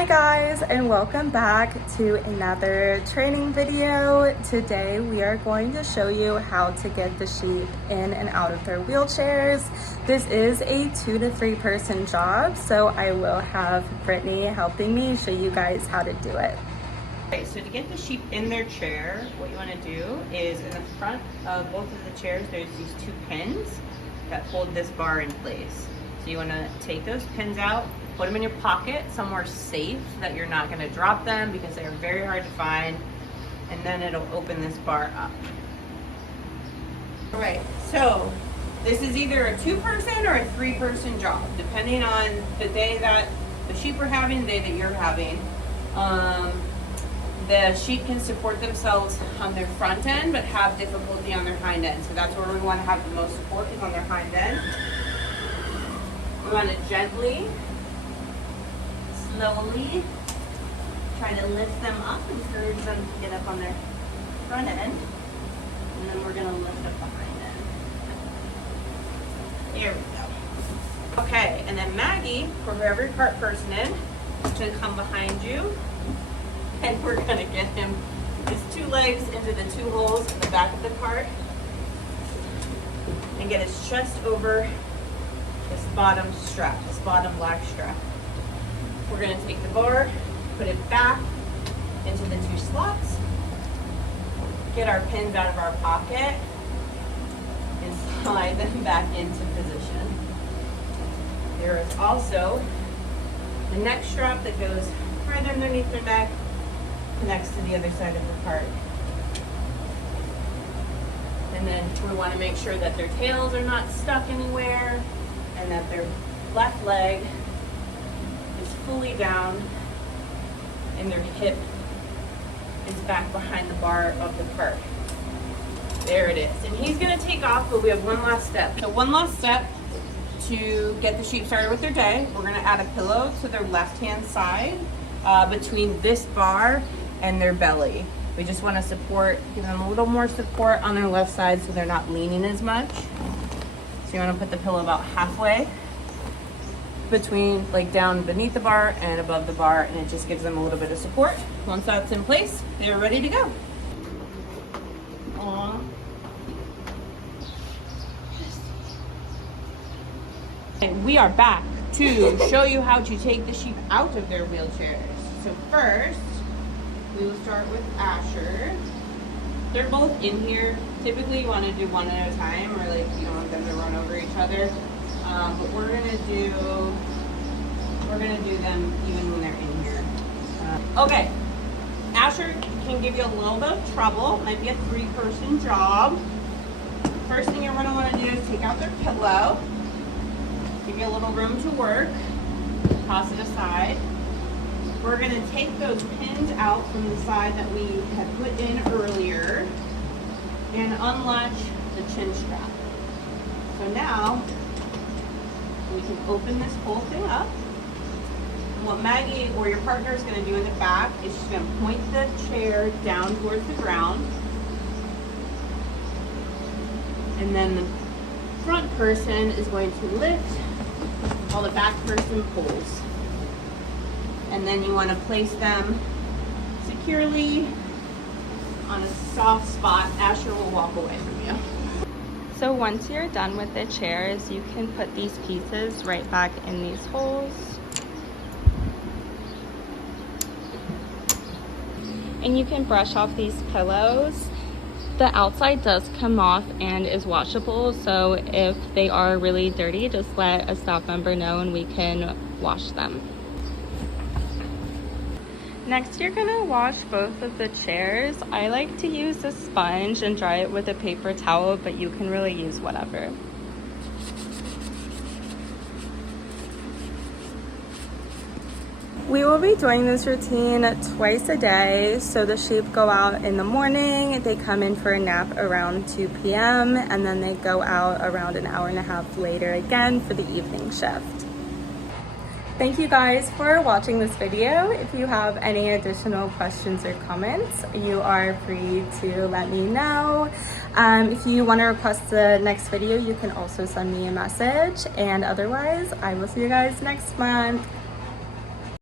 Hi guys, and welcome back to another training video. Today we are going to show you how to get the sheep in and out of their wheelchairs. This is a 2 to 3 person job, so I will have Brittany helping me show you guys how to do it. Okay, so to get the sheep in their chair, what you want to do is in the front of both of the chairs, there's these 2 pins that hold this bar in place. So you want to take those pins out, put them in your pocket somewhere safe so that you're not going to drop them because they are very hard to find, and then it'll open this bar up. All right, so this is either a 2-person or a 3-person job, depending on the day that the sheep are having, the day that you're having. The sheep can support themselves on their front end, but have difficulty on their hind end. So that's where we want to have the most support, is on their hind end. We want to gently, slowly try to lift them up, encourage them to get up on their front end, and then we're going to lift up the hind end. There we go. Okay, and then Maggie, or whoever your cart person is going to come behind you, and we're going to get him his 2 legs into the 2 holes in the back of the cart and get his chest over this bottom strap, this bottom black strap. We're going to take the bar, put it back into the 2 slots, get our pins out of our pocket, and slide them back into position. There is also the neck strap that goes right underneath their neck, connects to the other side of the cart. And then we want to make sure that their tails are not stuck anywhere and that their left leg is fully down and their hip is back behind the bar of the cart. There it is. And he's going to take off, but we have one last step. So one last step to get the sheep started with their day. We're going to add a pillow to their left-hand side between this bar and their belly. We just want to give them a little more support on their left side so they're not leaning as much. So you want to put the pillow about halfway between, like down beneath the bar and above the bar, and it just gives them a little bit of support. Once that's in place, they're ready to go. Aww. And we are back to show you how to take the sheep out of their wheelchairs. So first, we will start with Asher. They're both in here. Typically you want to do one at a time, or like you don't want them to run over each other. But we're gonna do them even when they're in here. Okay, Asher can give you a little bit of trouble. Might be a 3-person job. First thing you're gonna want to do is take out their pillow. Give you a little room to work. Toss it aside. We're going to take those pins out from the side that we had put in earlier and unlatch the chin strap. So now we can open this whole thing up. And what Maggie or your partner is going to do in the back is she's going to point the chair down towards the ground. And then the front person is going to lift while the back person pulls. And then you want to place them securely on a soft spot. Asher will walk away from you. So once you're done with the chairs, you can put these pieces right back in these holes. And you can brush off these pillows. The outside does come off and is washable, so if they are really dirty, just let a staff member know and we can wash them. Next, you're gonna wash both of the chairs. I like to use a sponge and dry it with a paper towel, but you can really use whatever. We will be doing this routine twice a day. So the sheep go out in the morning, they come in for a nap around 2 p.m. and then they go out around an hour and a half later again for the evening shift. Thank you guys for watching this video. If you have any additional questions or comments, you are free to let me know. If you want to request the next video, you can also send me a message. And otherwise, I will see you guys next month.